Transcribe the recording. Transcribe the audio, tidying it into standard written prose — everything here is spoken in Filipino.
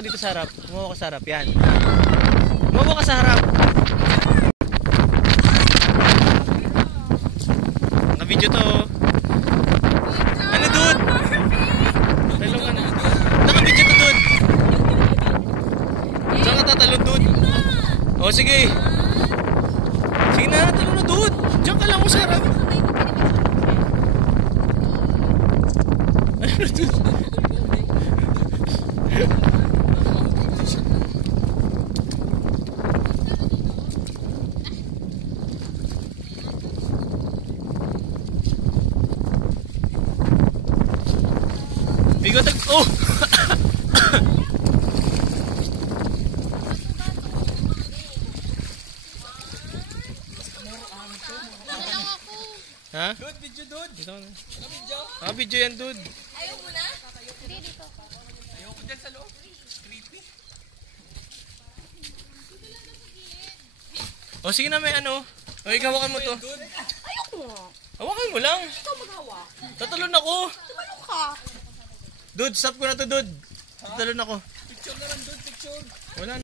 ka dito sa harap. Tumawa ka sa harap. Yan. Tumawa ka sa harap. Naka-video to. Ano, dude? Talong ano? Naka-video to, dude. Saan ka tatalon, dude? O, sige. Sige na, talon na, dude. Diyan ka lang mo sa harap. Ano, dude? Bigot ang... Oh! Ha? Dude, video, dude! Ito na. Video? Ah, video yan, dude. Ayaw mo na? Hindi, dito pa. Ayaw ko dyan sa loob. Creepy. O, sige na, may ano. O, hawakan mo to. Ayaw ko. Hawakan mo lang. Ikaw maghawa. Tatalon ako. Tumalong ka. Dude, stop ko na to, dude. Tatalon ako. Picture na lang, dude, picture. Wala na.